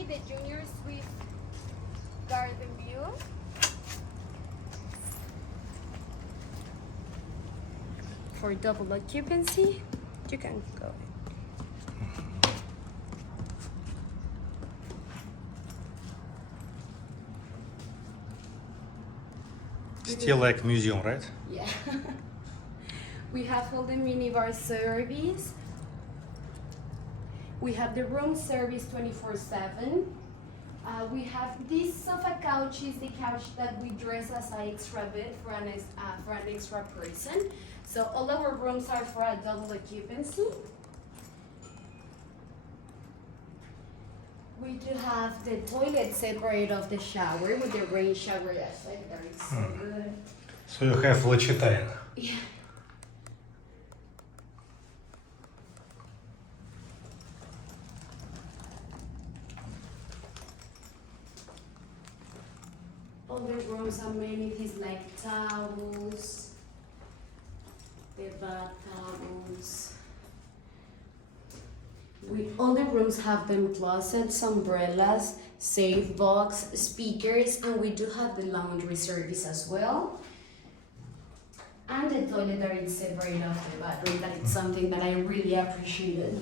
me the junior suite garden view. For double occupancy, you can go in. Still like museum, right? Yeah. We have all the minibar service. We have the room service 24/7. We have this sofa couch is the couch that we dress as an extra bed for an extra person. So all our rooms are for a double occupancy. We do have the toilet separate of the shower with the rain shower effect. That is so good. So you have Lachitaina. Yeah. All the rooms amenities like towels, the bath towels. All the rooms have them closets, umbrellas, safe box, speakers, and we do have the laundry service as well. And the toilet that is separate of the bathroom. That is something that I really appreciated.